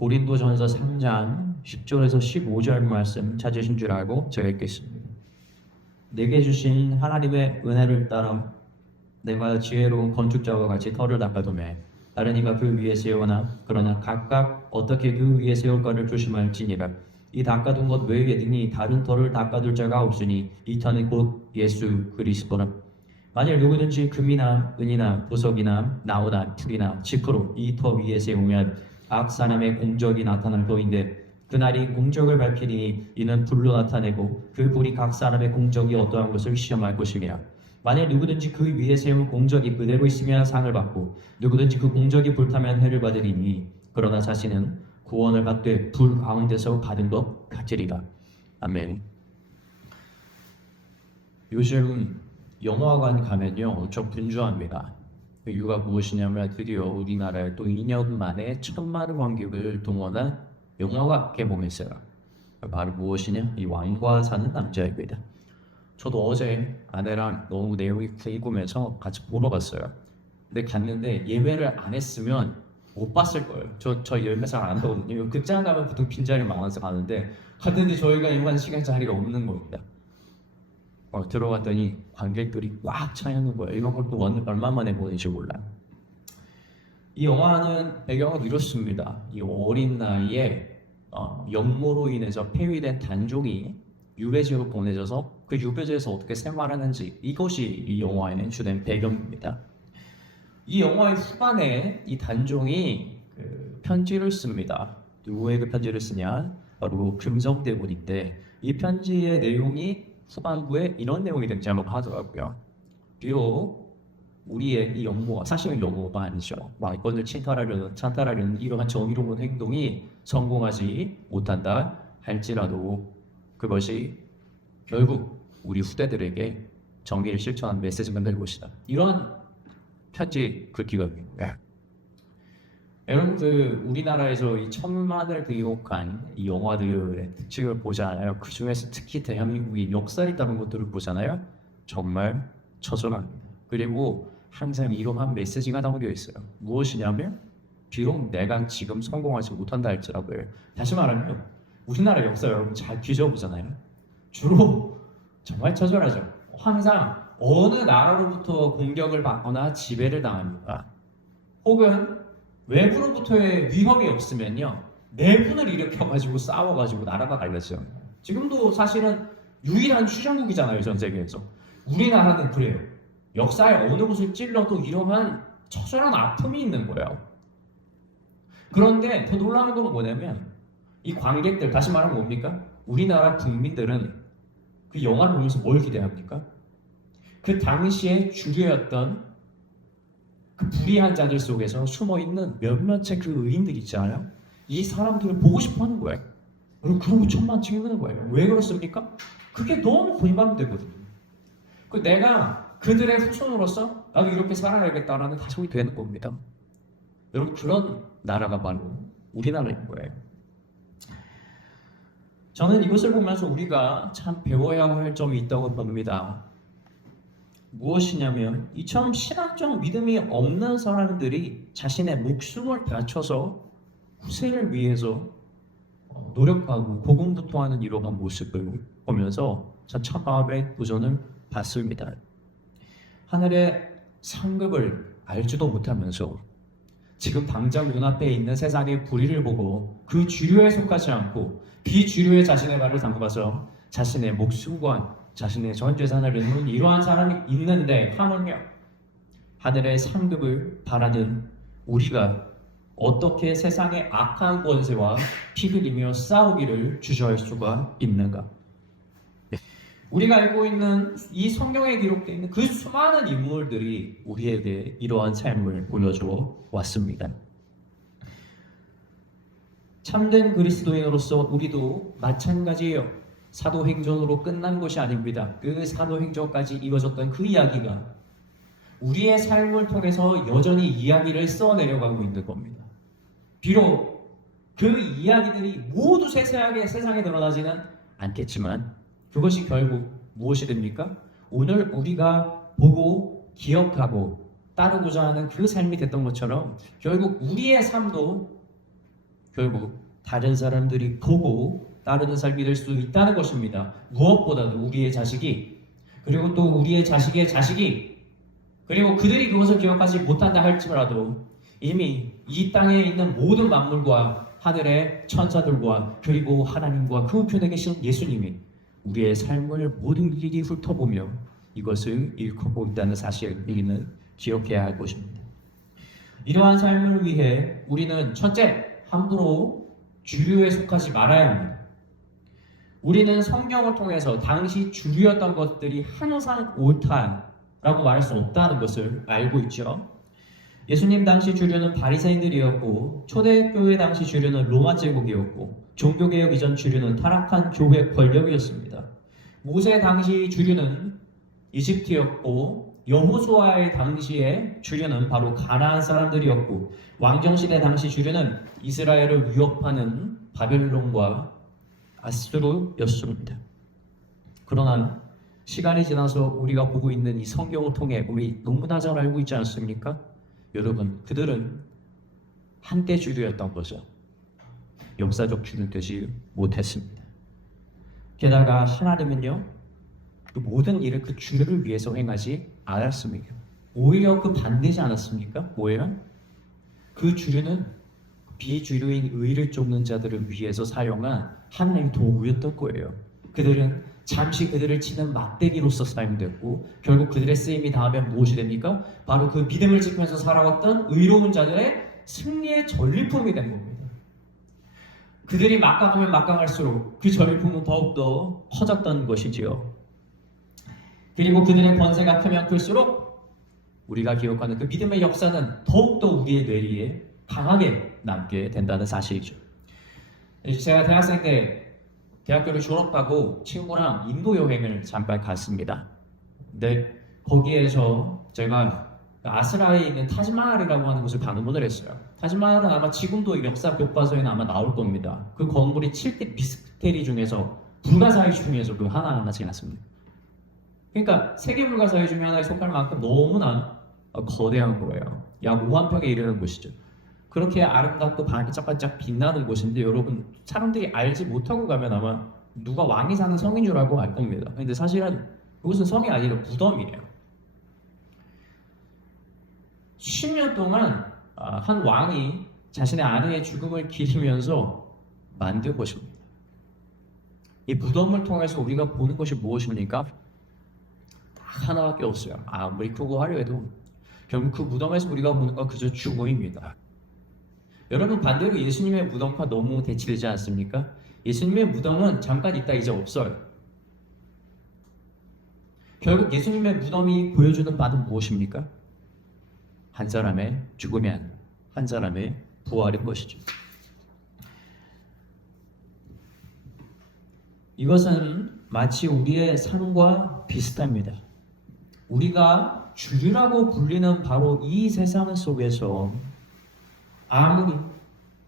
고린도전서 3장 10절에서 15절 말씀 찾으신 줄 알고 제가 읽겠습니다. 내게 주신 하나님의 은혜를 따라 내가 지혜로운 건축자와 같이 터를 닦아두매 다른 이가 그 위에 세우나 그러나 각각 어떻게 그 위에 세울까를 조심할지니라. 이 닦아둔 것 외에 등이 다른 터를 닦아둘 자가 없으니 이 터는 곧 예수 그리스도라. 만일 누구든지 금이나 은이나 보석이나 나무나 풀이나 지프로 이 터 위에 세우면 각 사람의 공적이 나타날 터인데 그날이 공적을 밝히니 이는 불로 나타내고 그 불이 각 사람의 공적이 어떠한 것을 시험할 것이니라. 만일 누구든지 그 위에 세운 공적이 그대로 있으면 상을 받고 누구든지 그 공적이 불타면 해를 받으리니 그러나 자신은 구원을 받되 불 가운데서 받은 것 같으리라. 아멘. 요즘 영화관 가면요 저 분주합니다. 그 이유가 무엇이냐면 드디어 우리나라에 또 2년 만에 1,000만의 관객을 동원한 영화가 개봉했어요. 바로 무엇이냐? 이 왕과 사는 남자입니다. 저도 어제 아내랑 너무 내용이 궁금해서 같이 보러 갔어요. 근데 갔는데 예매를 안 했으면 못 봤을 거예요. 저 예매 잘 안 하거든요. 극장 가면 보통 빈자리 많아서 가는데 갔는데 저희가 일반 시간 자리가 없는 겁니다. 들어갔더니 관객들이 꽉 차 있는 거예요. 이런 걸 또 얼마 만에 보는지 몰라요. 이 영화는 배경은 이렇습니다. 이 어린 나이에 역모로 인해서 폐위된 단종이 유배지로 보내져서 그 유배지에서 어떻게 생활하는지 이것이 이 영화에는 주된 배경입니다. 이 영화의 후반에 이 단종이 편지를 씁니다. 누구에게 편지를 쓰냐? 바로 금성대군인데 이 편지의 내용이 후반부에 이런 내용이 등장을 하더라고요. 비록 우리의 이 역모가 사실은 역모가 아니죠. 왕권을 찬탈하려는 이러한 정의로운 행동이 성공하지 못한다 할지라도 그것이 결국 우리 후대들에게 정의를 실천한 메시지가 될 것이다. 이런 편지 글귀거든요. 여러분들 우리나라에서 이 1,000만을 기록한 이 영화들의 특징을 보잖아요. 그 중에서 특히 대한민국이 역사에 따른 것들을 보잖아요. 정말 처절합니다. 그리고 항상 이러한 메시지가 담겨 있어요. 무엇이냐면 비록 내가 지금 성공하지 못한다 할지라도요. 다시 말하면 우리나라 역사 여러분 잘 뒤져보잖아요. 주로 정말 처절하죠. 항상 어느 나라로부터 공격을 받거나 지배를 당합니다. 혹은 외부로부터의 위협이 없으면요 내분을 일으켜가지고 싸워가지고 나라가 갈렸어요. 지금도 사실은 유일한 휴전국이잖아요 전 세계에서. 우리나라는 그래요. 역사의 어느 곳을 찔러도 이러한 처절한 아픔이 있는 거예요. 그런데 더 놀라운 건 뭐냐면 이 관객들, 다시 말하면 뭡니까? 우리나라 국민들은 그 영화를 보면서 뭘 기대합니까? 그 당시에 주류였던 그 불의한 자들 속에서 숨어있는 몇몇의 그 의인들 있잖아요. 이 사람들을 보고 싶어하는 거예요. 그러고 1,000만 찍는 거예요. 왜 그렇습니까? 그게 너무 공감되거든요. 내가 그들의 후손으로서 나도 이렇게 살아야겠다라는 가정이 되는 겁니다. 여러분 그런 나라가 바로 우리나라인 거예요. 저는 이것을 보면서 우리가 참 배워야 할 점이 있다고 봅니다. 무엇이냐면 이처럼 신앙적 믿음이 없는 사람들이 자신의 목숨을 바쳐서 후세를 위해서 노력하고 고군분투하는 이러한 모습을 보면서 참 마음의 도전을 받습니다. 하늘의 상급을 알지도 못하면서 지금 당장 눈앞에 있는 세상의 불의를 보고 그 주류에 속하지 않고 비주류의 자신의 발을 담가서 자신의 목숨과 자신의 전 재산을 내놓는 이러한 사람이 있는데 하물며 하늘의 상급을 바라는 우리가 어떻게 세상의 악한 권세와 피흘리며 싸우기를 주저할 수가 있는가? 우리가 알고 있는 이 성경에 기록되어 있는 그 수많은 인물들이 우리에게 이러한 삶을 보여줘 왔습니다. 참된 그리스도인으로서 우리도 마찬가지예요. 사도행전으로 끝난 것이 아닙니다. 그 사도행전까지 이어졌던 그 이야기가 우리의 삶을 통해서 여전히 이야기를 써내려가고 있는 겁니다. 비록 그 이야기들이 모두 세세하게 세상에 드러나지는 않겠지만 그것이 결국 무엇이 됩니까? 오늘 우리가 보고 기억하고 따르고자 하는 그 삶이 됐던 것처럼 결국 우리의 삶도 결국 다른 사람들이 보고 따르는 삶이 될 수 있다는 것입니다. 무엇보다도 우리의 자식이, 그리고 또 우리의 자식의 자식이, 그리고 그들이 그것을 기억하지 못한다 할지라도 이미 이 땅에 있는 모든 만물과 하늘의 천사들과 그리고 하나님과 그 우편에 계신 예수님이 우리의 삶을 모든 일이 훑어보며 이것을 일컫고 있다는 사실을 우리는 기억해야 할 것입니다. 이러한 삶을 위해 우리는 첫째, 함부로 주류에 속하지 말아야 합니다. 우리는 성경을 통해서 당시 주류였던 것들이 항상 옳다라고 말할 수 없다는 것을 알고 있죠. 예수님 당시 주류는 바리새인들이었고, 초대교회 당시 주류는 로마 제국이었고, 종교개혁 이전 주류는 타락한 교회 권력이었습니다. 모세 당시 주류는 이집트였고, 여호수아의 당시의 주류는 바로 가나안 사람들이었고, 왕정시대 당시 주류는 이스라엘을 위협하는 바벨론과 아수르였습니다. 그러나 시간이 지나서 우리가 보고 있는 이 성경을 통해 우리 너무나 잘 알고 있지 않습니까? 여러분, 그들은 한때 주류였던 거죠. 역사적 주는 되지 못했습니다. 게다가 하나님은요, 그 모든 일을 그 주를 위해서 행하지 않았습니다. 오히려 그 반대지 않았습니까? 뭐예요? 그 주류는 비주류인 의를 쫓는 자들을 위해서 사용한 하나님의 도구였던 거예요. 그들은 잠시 그들을 치는 막대기로서 사용됐고, 결국 그들의 쓰임이 닿으면 무엇이 됩니까? 바로 그 믿음을 지키면서 살아왔던 의로운 자들의 승리의 전리품이 된 겁니다. 그들이 막강하면 막강할수록 그 전리품은 더욱더 커졌던 것이지요. 그리고 그들의 권세가 크면 클수록 우리가 기억하는 그 믿음의 역사는 더욱더 우리의 뇌리에 강하게 남게 된다는 사실이죠. 제가 대학생 때 대학교를 졸업하고 친구랑 인도 여행을 잠깐 갔습니다. 근데 거기에서 제가 아스라에 있는 타지마할이라고 하는 곳을 방문을 했어요. 타지마할은 아마 지금도 역사 교과서에는 아마 나올 겁니다. 그 건물이 7대 미스테리 중에서 불가사의 중에서 그 하나하나 지났습니다. 그러니까 세계 불가사의 중에 하나에 속할 만큼 너무나 거대한 거예요. 약 5만 평에 이르는 곳이죠. 그렇게 아름답고 반짝반짝 빛나는 곳인데, 여러분, 사람들이 알지 못하고 가면 아마 누가 왕이 사는 성인 줄 알고 알 겁니다. 근데 사실은 그것은 성이 아니라 무덤이에요. 수십 년 동안 한 왕이 자신의 아내의 죽음을 기리면서 만든 것입니다. 이 무덤을 통해서 우리가 보는 것이 무엇입니까? 하나밖에 없어요. 아무리 크고 화려해도 결국 그 무덤에서 우리가 보는 건 그저 죽음입니다. 여러분, 반대로 예수님의 무덤과 너무 대치되지 않습니까? 예수님의 무덤은 잠깐 있다 이제 없어요. 결국 예수님의 무덤이 보여주는 바는 무엇입니까? 한 사람의 죽음이 아니라 한 사람의 부활인 것이죠. 이것은 마치 우리의 삶과 비슷합니다. 우리가 주류라고 불리는 바로 이 세상 속에서 아무리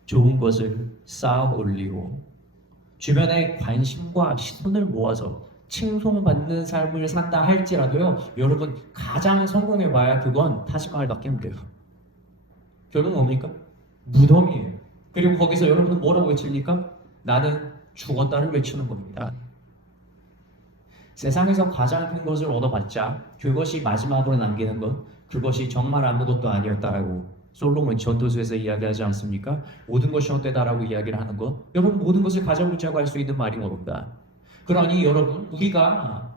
좋은 것을 쌓아 올리고 주변에 관심과 시선을 모아서 칭송받는 삶을 산다 할지라도요, 여러분, 가장 성공해봐야 그건 타지마할밖에 안 돼요. 결국은 뭡니까? 무덤이에요. 그리고 거기서 여러분은 뭐라고 외칩니까? 나는 죽었다를 외치는 겁니다. 세상에서 가장 큰 것을 얻어봤자 그것이 마지막으로 남기는 것, 그것이 정말 아무것도 아니었다고 솔로몬 전도서에서 이야기하지 않습니까? 모든 것이 헛되다라고 이야기를 하는 것, 여러분, 모든 것을 가져오자고 할 수 있는 말이 어렵다. 그러니 여러분, 우리가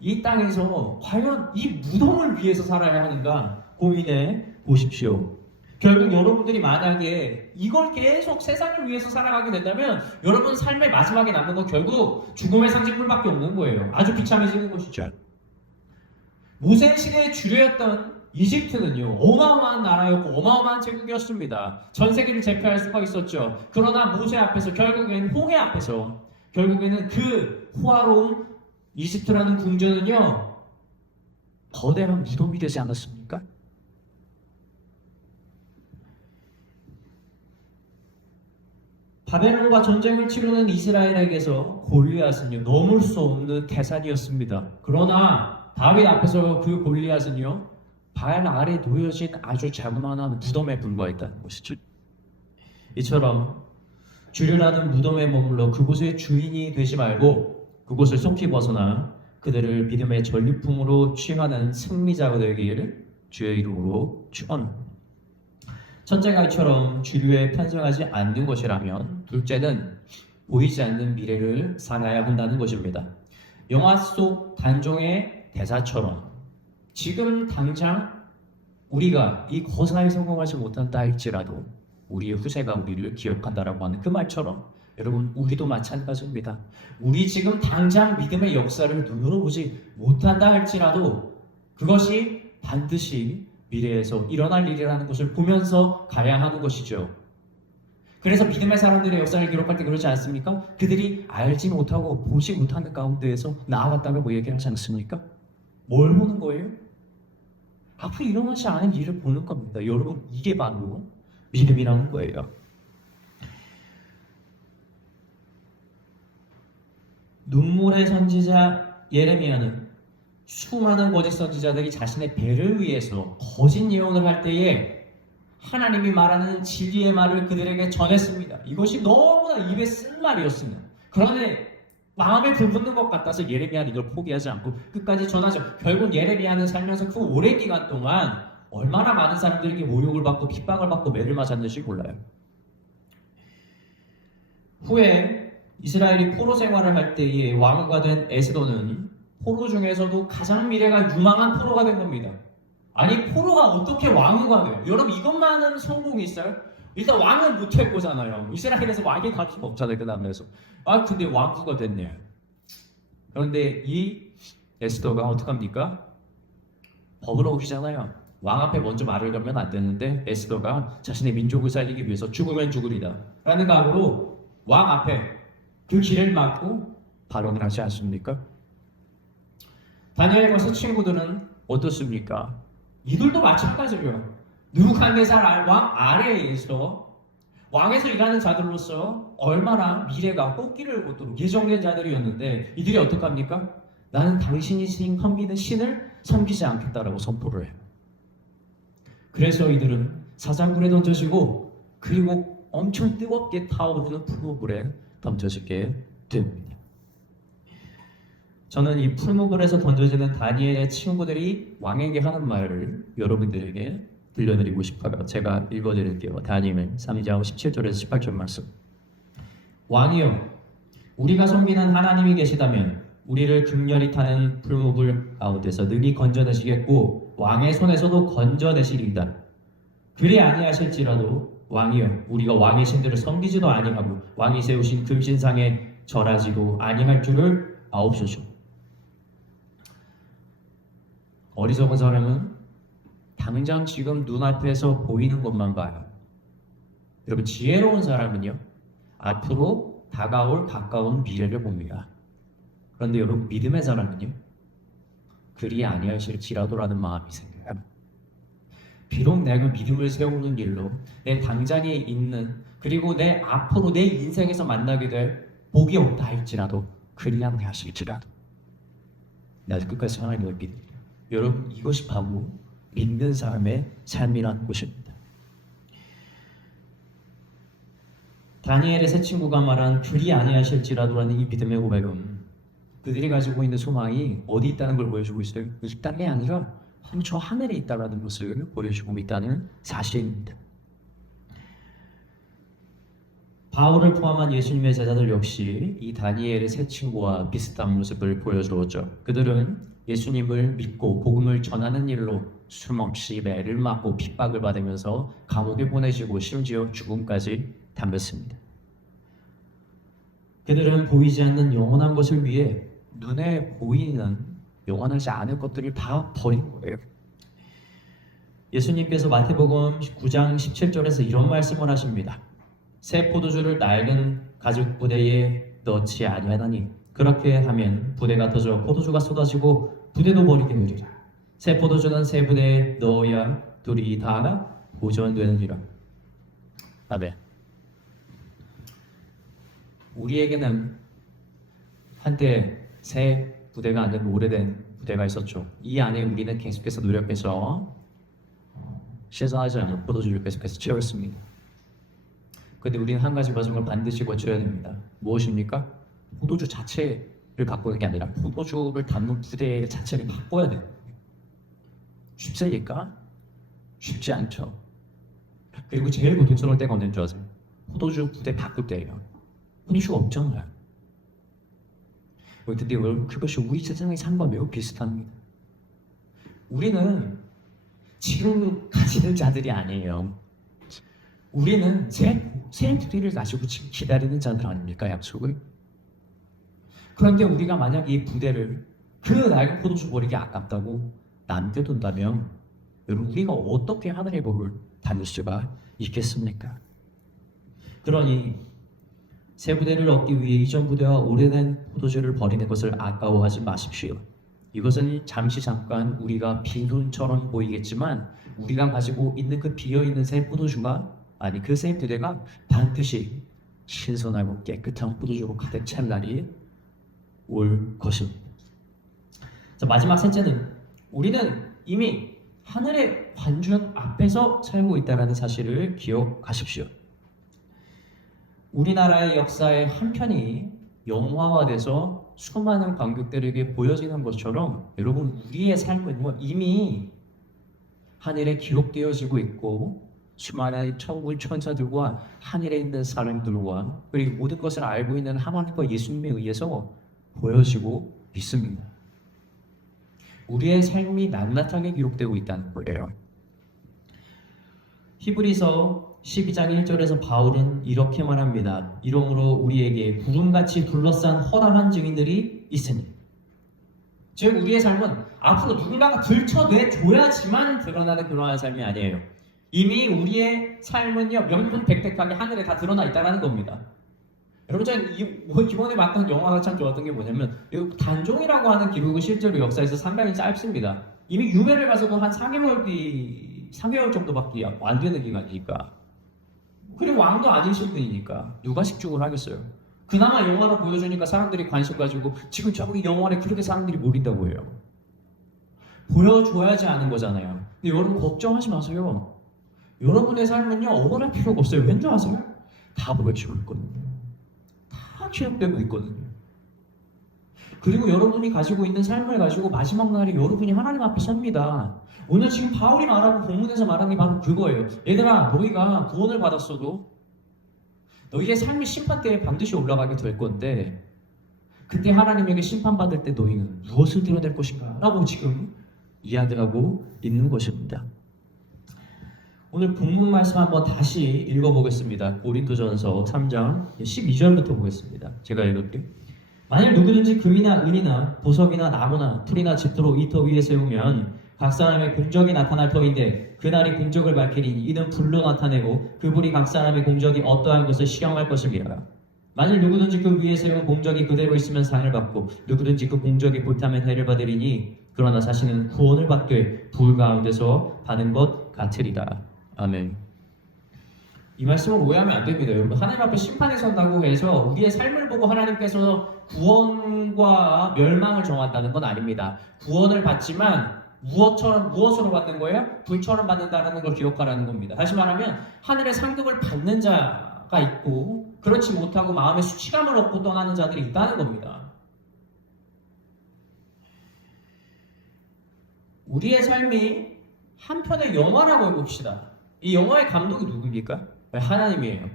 이 땅에서 과연 이 무덤을 위해서 살아야 하는가 고민해 보십시오. 결국 여러분들이 만약에 이걸 계속 세상을 위해서 살아가게 된다면 여러분 삶의 마지막에 남는 건 결국 죽음의 상징물밖에 없는 거예요. 아주 비참해지는 것이죠. 모세 시대의 주류였던 이집트는요, 어마어마한 나라였고 어마어마한 제국이었습니다. 전 세계를 제패할 수가 있었죠. 그러나 모세 앞에서, 결국에는 홍해 앞에서, 결국에는 그 호화로운 이집트라는 궁전은요, 거대한 무덤이 되지 않았습니까? 바벨론과 전쟁을 치르는 이스라엘에게서 골리앗은요, 넘을 수 없는 태산이었습니다. 그러나 다윗 앞에서 그 골리앗은요, 발 아래 놓여진 아주 자그마한 무덤에 불과했다는 것이죠. 이처럼 주류라는 무덤에 머물러 그곳의 주인이 되지 말고 그곳을 속히 벗어나 그들을 믿음의 전리품으로 취하는 승리자가 되기를 주의 이름으로 축원합니다. 첫째가 이처럼 주류에 편승하지 않는 것이라면 둘째는 보이지 않는 미래를 살아야 한다는 것입니다. 영화 속 단종의 대사처럼 지금 당장 우리가 이 거사에 성공하지 못한다 할지라도 우리의 후세가 우리를 기억한다라고 하는 그 말처럼 여러분 우리도 마찬가지입니다. 우리 지금 당장 믿음의 역사를 눈으로 보지 못한다 할지라도 그것이 반드시 미래에서 일어날 일이라는 것을 보면서 가야 하는 것이죠. 그래서 믿음의 사람들의 역사를 기록할 때 그러지 않습니까? 그들이 알지 못하고 보지 못하는 가운데에서 나아갔다고 얘기하지 않습니까? 뭘 보는 거예요? 앞으로 일어나지 않은 일을 보는 겁니다. 여러분 이게 바로 믿음이라는 거예요. 눈물의 선지자 예레미야는 수많은 거짓 선지자들이 자신의 배를 위해서 거짓 예언을 할 때에 하나님이 말하는 진리의 말을 그들에게 전했습니다. 이것이 너무나 입에 쓴 말이었습니다. 그런데 마음에 불붙는 것 같아서 예레미야는 이걸 포기하지 않고 끝까지 전하죠. 결국 예레미야는 살면서 그 오랜 기간 동안 얼마나 많은 사람들에게 모욕을 받고 핍박을 받고 매를 맞았는지 몰라요. 후에 이스라엘이 포로 생활을 할 때에 왕후가 된 에스더는 포로 중에서도 가장 미래가 유망한 포로가 된 겁니다. 아니 포로가 어떻게 왕후가 돼요? 여러분 이것만은 성공이 있어요? 일단 왕은 못할 거잖아요. 이스라엘에서 왕이 갈 수가 없잖아요. 그 나라에서. 근데 왕후가 됐네. 그런데 이 에스더가 어떡합니까? 버그러우시잖아요. 왕 앞에 먼저 말을 걸면 안 되는데 에스더가 자신의 민족을 살리기 위해서 죽으면 죽으리다 라는 각오로 왕 앞에 그 길을 막고 발언을 하지 않습니까? 다니엘과 세 친구들은 어떻습니까? 이들도 마찬가지예요. 느부갓네살 왕 아래에서 왕에서 일하는 자들로서 얼마나 미래가 꽃길을 걷도록 예정된 자들이었는데 이들이 어떡합니까? 나는 당신이 섬기는 신을 섬기지 않겠다라고 선포를 해요. 그래서 이들은 사장굴에 던져지고 그리고 엄청 뜨겁게 타오르는 풀무불에 던져지게 됩니다. 저는 이 풀무불에서 던져지는 다니엘의 친구들이 왕에게 하는 말을 여러분들에게 들려드리고 싶어요. 제가 읽어드릴게요. 다니엘 3장 17절에서 18절 말씀. 왕이여, 우리가 섬기는 하나님이 계시다면 우리를 극렬히 타는 풀무불 가운데서 능히 건져내시겠고 왕의 손에서도 건져내시리이다. 그리 아니하실지라도 왕이여, 우리가 왕의 신들을 섬기지도 아니하고 왕이 세우신 금신상에 절하지도 아니할 줄을 아옵소서. 어리석은 사람은 당장 지금 눈앞에서 보이는 것만 봐요. 여러분 지혜로운 사람은요 앞으로 다가올 가까운 미래를 봅니다. 그런데 여러분 믿음의 사람은요 그리 아니하실지라도라는 마음이 생겨요. 비록 내가 믿음을 세우는 일로 내 당장에 있는 그리고 내 앞으로 내 인생에서 만나게 될 복이 없다 할지라도 그리 아니하실지라도 내가 끝까지 하나님을 믿습니다. 여러분 이것이 바로 믿는 사람의 삶이라는 것입니다. 다니엘의 세 친구가 말한 그리 아니하실지라도라는 이 믿음의 고백은 그들이 가지고 있는 소망이 어디 있다는 걸 보여주고 있어요. 이 땅이 아니라 저 하늘에 있다는 것을 보여주고 있다는 사실입니다. 바울을 포함한 예수님의 제자들 역시 이 다니엘의 세 친구와 비슷한 모습을 보여주었죠. 그들은 예수님을 믿고 복음을 전하는 일로 숨없이 매를 맞고 핍박을 받으면서 감옥에 보내지고 심지어 죽음까지 담겼습니다. 그들은 보이지 않는 영원한 것을 위해 눈에 보이는 영원하지 않을 것들을 다 버린 거예요. 예수님께서 마태복음 9장 17절에서 이런 말씀을 하십니다. 새 포도주를 낡은 가죽 부대에 넣지 아니하다니 그렇게 하면 부대가 터져 포도주가 쏟아지고 부대도 버리게 되리라. 새 포도주는 새 부대에 넣어야 둘이 다 보존되느니라. 아멘. 우리에게는 한때 새 부대가 아닌 오래된 부대가 있었죠. 이 안에 우리는 계속해서 노력해서 신선하지 않은 포도주를 계속해서 채웠습니다. 근데 우리는 한 가지 과정을 반드시 거쳐야 됩니다. 무엇입니까? 포도주 자체를 바꾸는 게 아니라 포도주를 담는 부대 자체를 바꿔야 돼요. 쉽습니까? 쉽지 않죠. 그리고 제일 고통스러울 때가 언제인 줄 아세요? 포도주 부대 바꿀 때예요. 흔히 수가 없잖아요. 근데 여러분, 그것이 우리 세상의 삶과 매우 비슷합니다. 우리는 지금 가지는 자들이 아니에요. 우리는 새 부대를 가지고 지금 기다리는 자들 아닙니까? 약속을. 그런데 우리가 만약 이 부대를 그 낡은 포도주 버리기 아깝다고 남겨둔다면 여러분, 우리가 어떻게 하늘의 복을 다닐 수가 있겠습니까? 그러니 새 부대를 얻기 위해 이전 부대와 오래된 포도주를 버리는 것을 아까워하지 마십시오. 이것은 잠깐 우리가 빈손처럼 보이겠지만 우리가 가지고 있는 그 비어있는 새 포도주가 그 새 부대가 반드시 신선하고 깨끗한 포도주로 가득 찰 날이 올 것입니다. 자, 마지막 셋째는 우리는 이미 하늘의 관중 앞에서 살고 있다는 사실을 기억하십시오. 우리나라의 역사의 한 편이 영화화돼서 수많은 관객들에게 보여지는 것처럼 여러분, 우리의 삶은 이미 하늘에 기록되어지고 있고 수많은 천군 천사들과 하늘에 있는 사람들과 그리고 모든 것을 알고 있는 하나님과 예수님에 의해서 보여지고 있습니다. 우리의 삶이 낱낱하게 기록되고 있다는 거예요. 히브리서 12장 1절에서 바울은 이렇게 말합니다. 이러므로 우리에게 구름같이 둘러싼 허다한 증인들이 있으니, 즉 우리의 삶은 앞으로 누군가가 들춰내줘야지만 드러나는 그러한 삶이 아니에요. 이미 우리의 삶은요 명분백백하게 하늘에 다 드러나 있다는 겁니다. 여러분, 제가 이번에 봤던 영화가 참 좋았던 게 뭐냐면 단종이라고 하는 기록은 실제로 역사에서 상당히 짧습니다. 이미 유배를 가서도 한 4개월 정도밖에 안 되는 기간이니까, 그리고 왕도 아니신 분이니까 누가 식중을 하겠어요. 그나마 영화로 보여주니까 사람들이 관심 가지고 지금 저기 영화에 그렇게 사람들이 몰린다고 해요. 보여줘야지 아는 거잖아요. 근데 여러분, 걱정하지 마세요. 여러분의 삶은요 억울할 필요가 없어요. 왠지 아세요? 다 보여지고 있거든요. 다 기록되고 있거든요. 그리고 여러분이 가지고 있는 삶을 가지고 마지막 날에 여러분이 하나님 앞에 섭니다. 오늘 지금 바울이 말하고 본문에서 말하는 게 바로 그거예요. 얘들아, 너희가 구원을 받았어도 너희의 삶의 심판대에 반드시 올라가게 될 건데, 그때 하나님에게 심판받을 때 너희는 무엇을 드러낼 것인가? 라고 지금 이야기하고 있는 것입니다. 오늘 본문 말씀 한번 다시 읽어보겠습니다. 고린도전서 3장 12절부터 보겠습니다. 제가 읽을게요. 만일 누구든지 금이나 은이나 보석이나 나무나 풀이나 집도로 이 터 위에 세우면 각 사람의 공적이 나타날 터인데 그날이 공적을 밝히리니 이는 불로 나타내고 그 불이 각 사람의 공적이 어떠한 것을 시험할 것이니라. 만일 누구든지 그 위에 세운 공적이 그대로 있으면 상을 받고 누구든지 그 공적이 불타면 해를 받으리니 그러나 자신은 구원을 받되 불 가운데서 받은 것 같으리라. 아멘. 이 말씀을 오해하면 안 됩니다. 여러분, 하나님 앞에 심판에 선다고 해서 우리의 삶을 보고 하나님께서 구원과 멸망을 정한다는 건 아닙니다. 구원을 받지만 무엇으로 받는 거예요? 불처럼 받는다는 걸 기억하라는 겁니다. 다시 말하면 하늘의 상급을 받는 자가 있고 그렇지 못하고 마음의 수치감을 얻고 떠나는 자들이 있다는 겁니다. 우리의 삶이 한편의 영화라고 해봅시다. 이 영화의 감독이 누구입니까? 하나님이에요.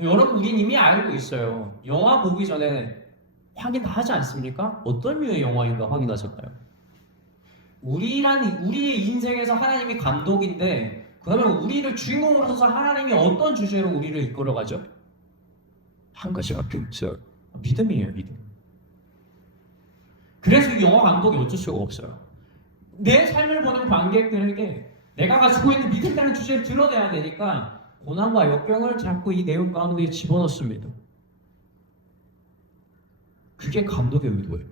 여러분, 우린 이미 알고 있어요. 영화 보기 전에 확인하지 않습니까? 어떤 류의 영화인가 확인하셨나요? 우리의 인생에서 하나님이 감독인데, 그러면 우리를 주인공으로 서서 하나님이 어떤 주제로 우리를 이끌어가죠? 한 가지밖에 없어요. 믿음이에요, 믿음. 그래서 이 영화 감독이 어쩔 수가 없어요. 내 삶을 보는 관객들에게 내가 가지고 있는 믿음이라는 주제를 드러내야 되니까 고난과 역경을 자꾸 이 내용 가운데 집어넣습니다. 그게 감독의 의도예요.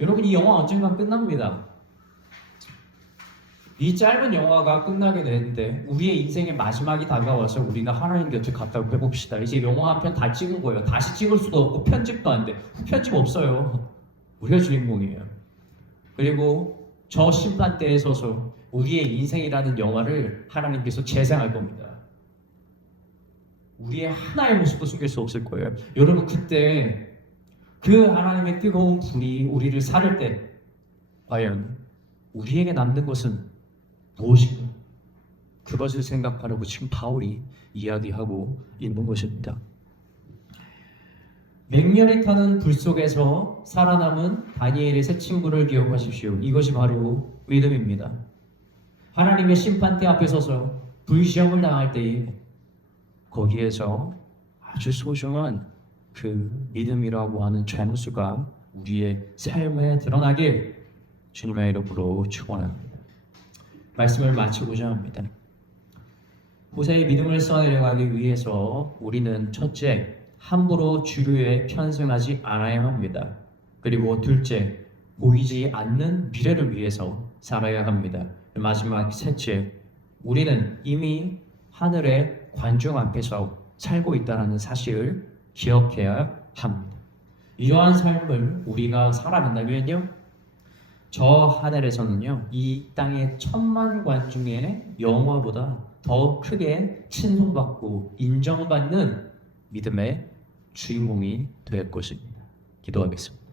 여러분, 이 영화 언젠가 끝납니다. 이 짧은 영화가 끝나게 되는데 우리의 인생의 마지막이 다가와서 우리가 하나님 곁에 갔다 해봅시다. 이제 영화 한 편 다 찍은 거예요. 다시 찍을 수도 없고 편집도 안 돼. 편집 없어요. 우리가 주인공이에요. 그리고 저 심판대에 서서 우리의 인생이라는 영화를 하나님께서 재생할 겁니다. 우리의 하나의 모습도 숨길 수 없을 거예요. 여러분 그때 그 하나님의 뜨거운 불이 우리를 사를 때 과연 우리에게 남는 것은 무엇인가? 그것을 생각하려고 지금 바울이 이야기하고 있는 것입니다. 맹렬히 타는 불 속에서 살아남은 다니엘의 세 친구를 기억하십시오. 이것이 바로 믿음입니다. 하나님의 심판대 앞에 서서 불시험을 당할 때에 거기에서 아주 소중한 그 믿음이라고 하는 자무수가 우리의 삶에 드러나길 주님의 이름으로 축원합니다. 말씀을 마치고자 합니다. 호세의 믿음을 쌓아내려가기 위해서 우리는 첫째, 함부로 주류에 편승하지 않아야 합니다. 그리고 둘째, 보이지 않는 미래를 위해서 살아야 합니다. 마지막 셋째, 우리는 이미 하늘의 관중 앞에서 살고 있다는 사실을 기억해야 합니다. 이러한 삶을 우리가 살아간다면요, 저 하늘에서는요, 이 땅의 천만 관중의 영화보다 더 크게 칭송받고 인정받는 믿음의 주인공이 될 것입니다. 기도하겠습니다.